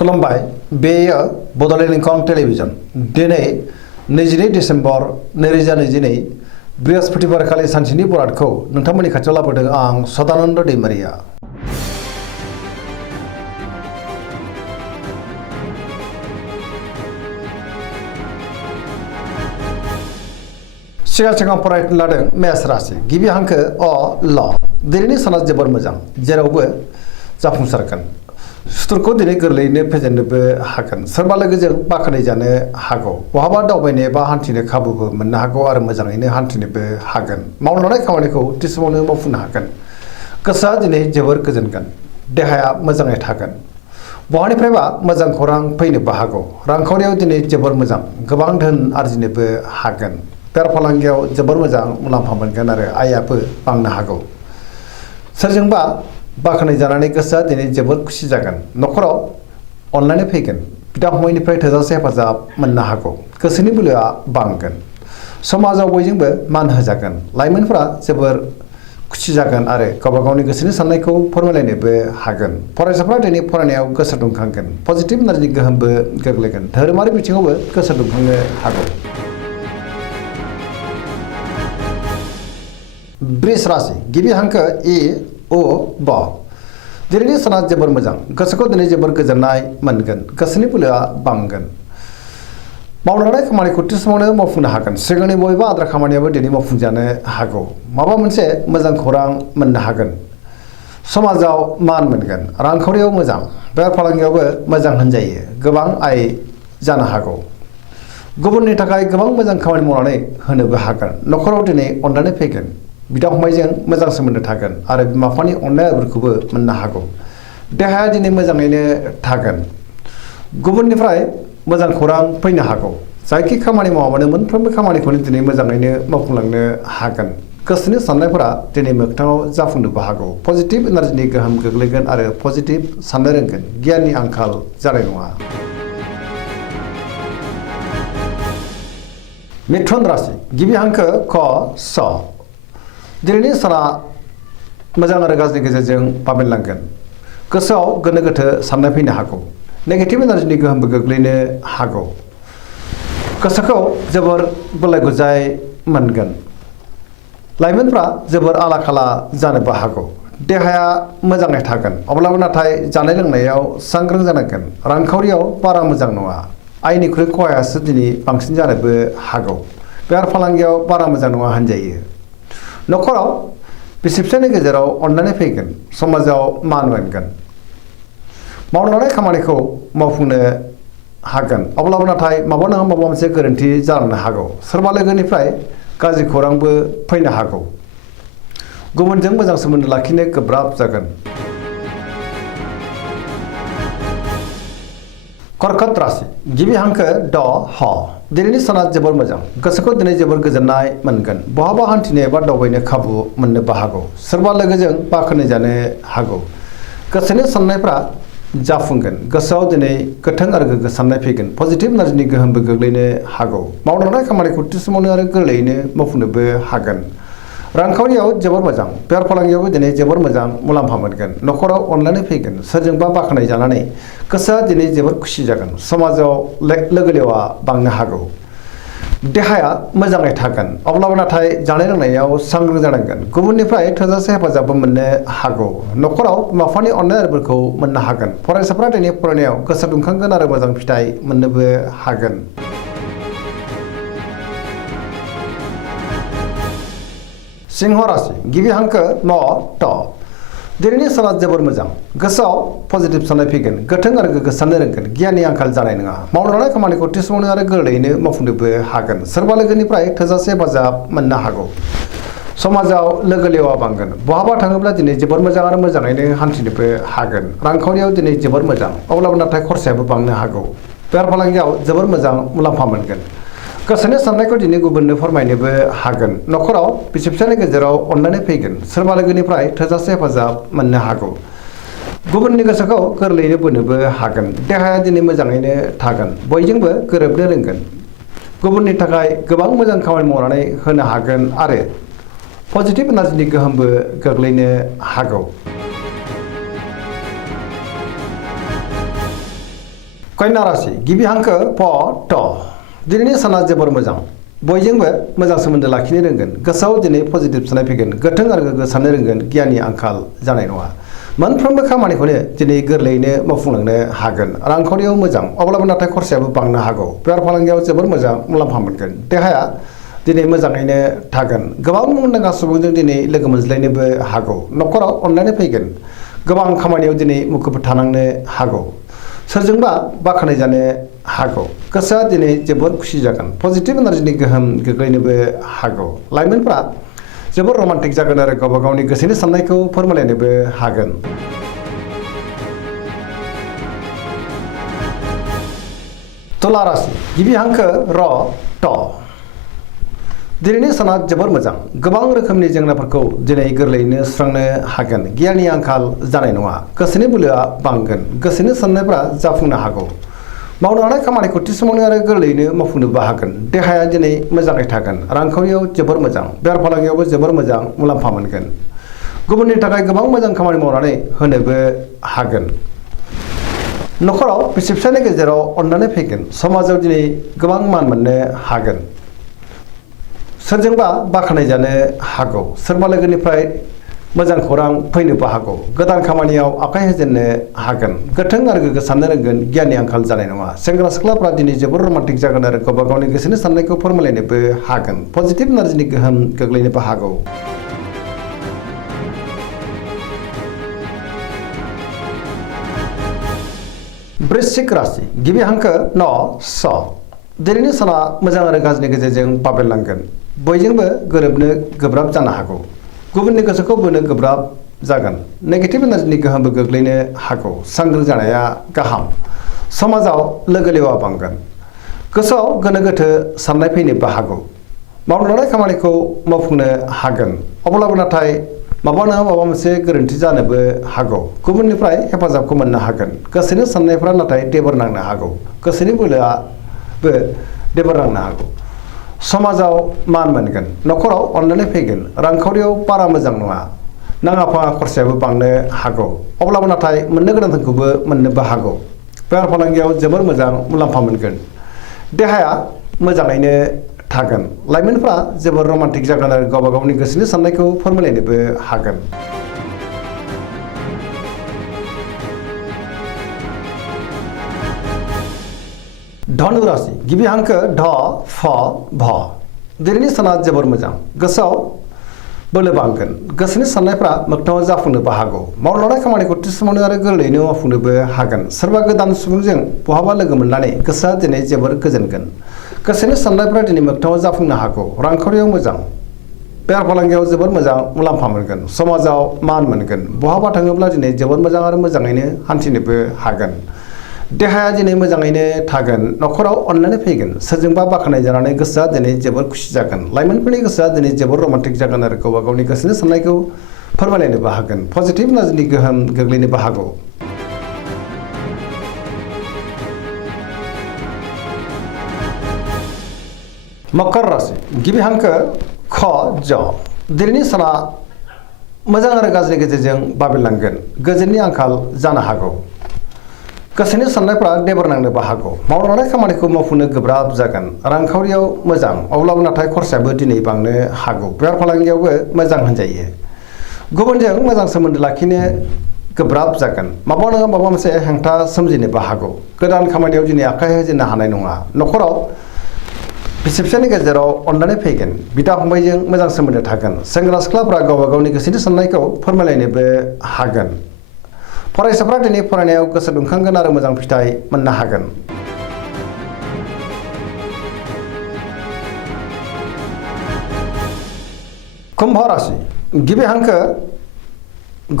खुलुमबाय बेयो बड'लेण्ड इंखं टेलिभिजन दिनै 22 डिसेम्बर 2022 बृहस्पतिबार खालि सानसेनि बरादखौ नोंथांमोननि खाथियाव लाबोदों आं सदानन्द दैमारिया। सिगां फरायनो लादों मेष राशि गिबि हांखो अ ल दिनैनि साना जोबोर मोजां जेरावबो जाफुंसारगोन सुथुरखौ दिनै गोरलैयैनो फेजेननोबो हागोन सोरबा लोगोजों बाख्नाय जानो हागौ बहाबा दावबायनो एबा हान्थिनो खाबुबो मोननो हागौ आरो मोजाङैनो हान्थिनोबो हागोन मावनो लानाय खामानिखौ थि समावनो मावफुंनो हागोन गोसोआ दिनै जोबोर गोजोनगोन देहाया मोजाङै थागोन बहानिफ्रायबा मोजां खौरां फैनोबो हागौ रांखावरियाव दिनै जोबोर मोजां गोबां धोन आरजिनोबो हागोन बेफार फालांगियाव जोबोर मोजां मुलाम्फा मोनगोन आरो आयाबो बांनो हागौ सोरजोंबा बाख्नाय जानानै गोसोआ दिनै जोबोर खुसि जागोन न'खराव अनलायनाय फैगोन बिदा फंबायनिफ्राय थोजासे हेफाजाब मोननो हागौ गोसोनि बोलोआ बांगोन समाजाव बयजोंबो मान होजागोन लाइमोनफोरा जोबोर खुसि जागोन आरो गावबा गावनि गोसोनि साननायखौ फोरमायलायनोबो हागोन फरायसाफ्रा दिनै फरायनायाव गोसो दुंखांगोन पजिटिभ एनार्जि गोहोमबो गोग्लैगोन धोरोमारि बिथिङावबो गोसो दुंखांनो हागौ। वृष राशि गिबि हांखो इ अ ब दिनैनि साना जोबोर मोजां गोसोखौ दिनै जोबोर गोजोननाय मोनगोन गोसोनि बोलोआ बांगोन मावनो लानाय खामानिखौ थि समावनो मावफुंनो हागोन सिगांनि बबेबा आद्रा खामानियाबो दिनै मावफुंजानो हागौ माबा मोनसे मोजां खौरां मोननो हागोन समाजाव मान मोनगोन रांखावरियाव मोजां बेफार फालांगियावबो मोजां होनजायो गोबां आय जानो हागौ गुबुननि थाखाय गोबां मोजां खामानि मावनानै होनोबो हागोन न'खराव दिनै अनलायनाय फैगोन बिदा फंबायजों मोजां सोमोन्दो थागोन आरो बिमा बिफानि अननाय आदरखौबो मोननो हागौ देहाया दिनै मोजाङैनो थागोन गुबुननिफ्राय मोजां खौरां फैनो हागौ जायखि खामानि मावामानो मोनफ्रोमबो खामानिखौनो दिनै मोजाङैनो मावफुंलांनो हागोन गोसोनि साननायफोरा दिनै मोगथाङाव जाफुंनोबो हागौ पजिटिभ एनार्जिनि गोहोम गोग्लैगोन आरो पजिटिभ साननो रोंगोन गियाननि आंखाल जानाय नङा। मिथुन राशि गिबि हांखो क स दिनैनि साना मोजां आरो गाज्रिनि गेजेरजों बाबेनलांगोन गोसोआव गोनो गोथो साननाय फैनो हागौ नेगेटिभ एनार्जिनि गोहोमबो गोग्लैनो हागौ गोसोखौ जोबोर गुलाय गुजाय मोनगोन लाइमोनफ्रा जोबोर आला खाला जानोबो हागौ देहाया मोजाङै थागोन अब्लाबो नाथाय जानाय लोंनायाव सांग्रां जानांगोन रांखावरियाव बारा मोजां नङा आयनिख्रुइ खहायासो दिनै बांसिन जानोबो हागौ बेफार फालांगियाव बारा मोजां नङा होनजायो न'खराव बिसि फिसायनि गेजेराव अनलायनाय फैगोन समाजाव मान मोनगोन मावनो लानाय खामानिखौ मावफुंनो हागोन अब्लाबो नाथाय माबा नङा माबा मोनसे गोरोन्थि जालांनो हागौ सोरबा लोगोनिफ्राय गाज्रि खौरांबो फैनो हागौ गुबुनजों मोजां सोमोन्दो लाखिनो गोब्राब जागोन। कर्कट राशि गिबि हांखो ड ह दिनैनि साना जोबोर मोजां गोसोखौ दिनै जोबोर गोजोननाय मोनगोन बहाबा हान्थिनो एबा दावबायनो खाबु मोननोबो हागौ सोरबा लोगोजों बाख्नाय जानो हागौ गोसोनि साननायफ्रा जाफुंगोन गोसोआव दिनै गोथों आरो गोग्गो साननाय फैगोन पजिटिभ एनार्जिनि गोहोमबो गोग्लैनो हागौ मावनो लानाय खामानिखौ थि समावनो आरो गोरलैयैनो मावफुंनोबो हागोन रांखावरियाव जोबोर मोजां बेफार फालांगियावबो दिनै जोबोर मोजां मुलाम्फा मोनगोन न'खराव अनलायनाय फैगोन सोरजोंबा बाख्नाय जानानै गोसोआ दिनै जोबोर खुसि जागोन समाजाव लोगो लेवा बांनो हागौ देहाया मोजाङै थागोन अब्लाबो नाथाय जानाय लोंनायाव सांग्रां जानांगोन गुबुननिफ्राय थोजासे हेफाजाबबो मोननो हागौ न'खराव बिमा बिफानि अननाय आदरफोरखौ मोननो हागोन फरायसाफ्रा दिनै फरायनायाव गोसो दुंखांगोन आरो मोजां फिथाइ मोननोबो हागोन। सिंह राशि गिबि हांखो म ट दिनैनि साना जोबोर मोजां गोसोआव पजिटिभ साननाय फैगोन गोथों आरो गोग्गो साननो रोंगोन गियाननि आंखाल जानाय नङा मावनो लानाय खामानिखौ थि समावनो आरो गोरलैयैनो मावफुंनोबो हागोन सोरबा लोगोनिफ्राय थोजासे हेफाजाब मोननो हागौ समाजाव लोगो लेवा बांगोन बहाबा थाङोब्ला दिनै जोबोर मोजां आरो मोजाङैनो हान्थिनोबो हागोन रांखावरियाव दिनै जोबोर मोजां अब्लाबो नाथाय खरसायाबो बांनो हागौ बेफार फालांगियाव जोबोर मोजां मुलाम्फा मोनगोन गोसोनि साननायखौ दिनै गुबुननो फोरमायनोबो हागोन न'खराव बिसि फिसायनि गेजेराव अनलायनाय फैगोन सोरबा लोगोनिफ्राय थोजासे हेफाजाब मोननो हागौ गुबुननि गोसोखौ गोरलैयैनो बोनोबो हागोन देहाया दिनै मोजाङैनो थागोन बयजोंबो गोरोबनो रोंगोन गुबुननि थाखाय गोबां मोजां खामानि मावनानै होनो हागोन आरो पजिटिभ एनार्जिनि गोहोमबो गोग्लैनो हागौ। कन्या राशि गिबि हांखो प ट दिनैनि साना जोबोर मोजां बयजोंबो मोजां सोमोन्दो लाखिनो रोंगोन गोसोआव दिनै पजिटिभ साननाय फैगोन गोथों आरो गोग्गो साननो रोंगोन गियाननि आंखाल जानाय नङा मोनफ्रोमबो खामानिखौनो दिनै गोरलैयैनो मावफुंलांनो हागोन रांखावरियाव मोजां अब्लाबो नाथाय खरसायाबो बांनो हागौ बेफार फालांगियाव जोबोर मोजां मुलाम्फा मोनगोन देहाया दिनै मोजाङैनो थागोन गोबां मुंदांखा सुबुंजों दिनै लोगो मोनज्लायनोबो हागौ न'खराव अनलायनाय फैगोन गोबां खामानियाव दिनै मुखुब थानांनो हागौ सोरजोंबा बाख्नाय जानो हागौ गोसोआ दिनै जोबोर खुसि जागोन पजिटिभ एनार्जिनि गोहोम गोग्लैनोबो हागौ लाइमोनफ्रा जोबोर रमान्टिक जागोन आरो गावबा गावनि गोसोनि साननायखौ फोरमायलायनोबो हागोन तुला राशि गिबि हांखो र ट दिनैनि साना जोबोर मोजां गोबां रोखोमनि जेंनाफोरखौ दिनै गोरलैयैनो सुस्रांनो हागोन गियाननि आंखाल जानाय नङा गोसोनि बोलोआ बांगोन गोसोनि साननायफ्रा जाफुंनो हागौ मावनो हानाय खामानिखौ थि समावनो आरो गोरलैयैनो मावफुंनोबो हागोन देहाया दिनै मोजाङै थागोन रांखावरियाव जोबोर मोजां बेफार फालांगियावबो जोबोर मोजां मुलाम्फा मोनगोन गुबुननि थाखाय गोबां मोजां खामानि मावनानै होनोबो हागोन न'खराव बिसि फिसायनि गेजेराव अननानै फैगोन समाजाव दिनै गोबां मान मोननो हागोन सोरजोंबा बाख्नाय जानो हागौ सोरबा लोगोनिफ्राय मोजां खौरां फैनोबो हागौ गोदान खामानियाव आखाइ होजेननो हागोन गोथों आरो गोग्गो साननो रोंगोन गियाननि आंखाल जानाय नङा सेंग्रा सिख्लाफ्रा दिनै जोबोर रमान्टिक जागोन आरो गावबा गावनि गोसोनि साननायखौ फोरमायलायनोबो हागोन पजिटिभ एनार्जिनि गोहोम गोग्लैनोबो हागौ वृश्चिक राशि गिबि हांखो न स दिनैनि साना मोजां आरो गाज्रिनि गेजेरजों बाबेरलांगोन बयजोंबो गोरोबनो गोब्राब जानो हागौ गुबुननि गोसोखौ बोनो गोब्राब जागोन नेगेटिभ एनार्जिनि गोहोमबो गोग्लैनो हागौ सांग्रां जानाया गाहाम समाजाव लोगो लेवा बांगोन गोसोआव गोनो गोथो साननाय फैनोबो हागौ मावनो लानाय खामानिखौ मावफुंनो हागोन अब्लाबो नाथाय माबा नङा माबा मोनसे गोरोन्थि जानोबो हागौ गुबुननिफ्राय हेफाजाबखौ मोननो हागोन गोसोनि साननायफ्रा नाथाय देबर नांनो हागौ गोसोनि बोलोआबो देबर नांनो हागौ समाजाव मान मोनगोन न'खराव अननानै फैगोन रांखावरियाव बारा मोजां नङा नाङा फाङा खरसायाबो बांनो हागौ अब्लाबो नाथाय मोननो गोनां धोनखौबो मोननोबो हागौ बेफार फालांगियाव जोबोर मोजां मुलाम्फा मोनगोन देहाया मोजाङैनो थागोन लाइमोनफ्रा जोबोर रमान्टिक जागोन आरो गावबा गावनि गोसोनि साननायखौ फोरमायलायनोबो हागोन धनु राशि गिबि हांखो ढ फ भ दिनैनि साना जोबोर मोजां गोसोआव बोलो बांगोन गोसोनि साननायफ्रा मोगथाङाव जाफुंनोबो हागौ मावनो लानाय खामानिखौ थि समावनो आरो गोरलैयैनो मावफुंनोबो हागोन सोरबा गोदान सुबुंजों बहाबा लोगो मोननानै गोसोआ दिनै जोबोर गोजोनगोन गोसोनि साननायफ्रा दिनै मोगथाङाव जाफुंनो हागौ रांखावरियाव मोजां बेफार फालांगियाव जोबोर मोजां मुलाम्फा मोनगोन समाजाव मान मोनगोन बहाबा थाङोब्ला दिनै जोबोर मोजां आरो मोजाङैनो हान्थिनोबो हागोन देहाया दिनै मोजाङैनो थागोन न'खराव अननानै फैगोन सोरजोंबा बाख्नाय जानानै गोसोआ दिनै जोबोर खुसि जागोन लाइमोनफोरनि गोसोआ दिनै जोबोर रमान्टिक जागोन आरो गावबा गावनि गोसोनि साननायखौ फोरमायलायनोबो हागोन पजिटिभ एनार्जिनि गोहोम गोग्लैनोबो हागौ मकर राशि गिबि हांखो ख ज दिनैनि साना मोजां आरो गाज्रिनि गेजेरजों बाबेरलांगोन गोजोननि आंखाल जानो हागौ गोसोनि साननायफ्रा देबर नांनोबो हागौ मावनो लानाय खामानिखौ मावफुंनो गोब्राब जागोन रांखावरियाव मोजां अब्लाबो नाथाय खरसायाबो दिनै बांनो हागौ बेफार फालांगियावबो मोजां होनजायो गुबुनजों मोजां सोमोन्दो लाखिनो गोब्राब जागोन माबा नङा माबा मोनसे हेंथा सोमजिनोबो हागौ गोदान खामानियाव दिनै आखाइ होजेननो हानाय नङा न'खराव बिसि फिसायनि गेजेराव अननानै फैगोन बिदा फंबायजों मोजां सोमोन्दो थागोन सेंग्रा सिख्लाफ्रा गावबा गावनि गोसोनि साननायखौ फोरमायलायनोबो हागोन फरायसाफ्रा दिनै फरायनायाव गोसो दुंखांगोन आरो मोजां फिथाइ मोननो हागोन कुम्भ राशि गिबि हांखो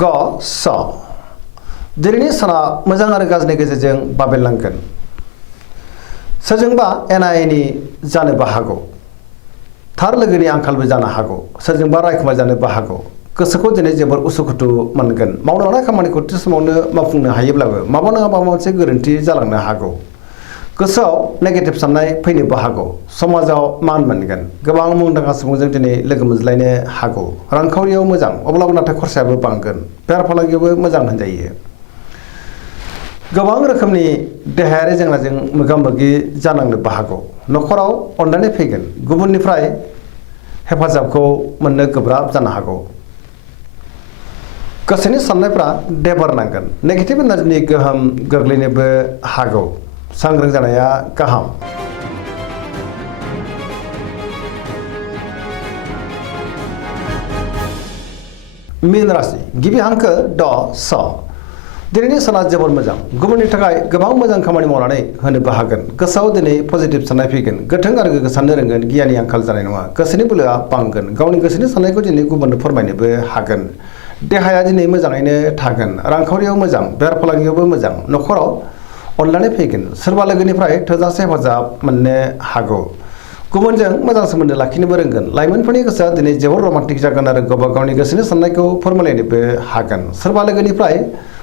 ग स दिनैनि साना मोजां आरो गाज्रिनि गेजेरजों बाबेरलांगोन सोरजोंबा एना एनि जानोबो हागौ थार लोगोनि आंखालबो जानो हागौ सोरजोंबा रायखुमा जानोबो हागौ गोसोखौ दिनै जोबोर उसुखुथु मोनगोन मावनो लानाय खामानिखौ थि समावनो मावफुंनो हायोब्लाबो माबा नङा माबा मोनसे गोरोन्थि जालांनो हागौ गोसोआव नेगेटिभ साननाय फैनोबो हागौ समाजाव मान मोनगोन गोबां मुंदांखा सुबुंजों दिनै लोगो मोनज्लायनो हागौ रांखावरियाव मोजां अब्लाबो नाथाय खरसायाबो बांगोन बेफार फालांगियावबो मोजां होनजायो गोबां रोखोमनि देहायारि जेंनाजों मोगा मोगि जानांनोबो हागौ न'खराव अननानै फैगोन गुबुननिफ्राय हेफाजाबखौ मोननो गोब्राब जानो हागौ गोसोनि साननायफ्रा देबार नांगोन नेगेटिभ एनार्जिनि गोहोम गोग्लैनोबो हागौ सांग्रां जानाया गाहाम मीन राशि गिबि हांखो ड स दिनैनि साना जोबोर मोजां गुबुननि थाखाय गोबां मोजां खामानि मावनानै होनोबो हागोन गोसोआव दिनै पजिटिभ साननाय फैगोन गोथों आरो गोग्गो साननो रोंगोन गियाननि आंखाल जानाय नङा गोसोनि बोलोआ बांगोन गावनि गोसोनि साननायखौ दिनै गुबुननो फोरमायनोबो हागोन देहाया दिनै मोजाङैनो थागोन रांखावरियाव मोजां बेफार फालांगियावबो मोजां न'खराव अनलायनाय फैगोन सोरबा लोगोनिफ्राय थोजासे हेफाजाब मोननो हागौ गुबुनजों मोजां सोमोन्दो लाखिनोबो रोंगोन लाइमोनफोरनि गोसोआ दिनै जोबोर रमान्टिक जागोन आरो गावबा गावनि गोसोनि साननायखौ फोरमायलायनोबो हागोन सोरबा लोगोनिफ्राय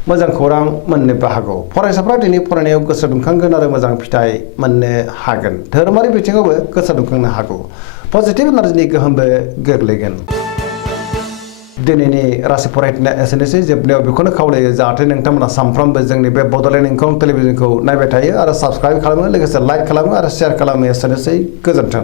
मोजां खौरां मोननोबो हागौ फरायसाफ्रा दिनै फरायनायाव गोसो दुंखांगोन आरो मोजां फिथाइ मोननो हागोन धोरोमारि बिथिङावबो गोसो दुंखांनो हागौ पजिटिभ एनार्जिनि गोहोमबो गोग्लैगोन दिनैनि राशि फरायथिना एसेनोसै जोबनायाव बेखौनो खावलायो जाहाथे नोंथांमोना सानफ्रोमबो जोंनि बे बड'लेण्ड इंखं टेलिभिजनखौ नायबाय थायो आरो साबस्क्राइब खालामो लोगोसे लाइक खालामो आरो शेयार खालामो एसेनोसै गोजोन्थों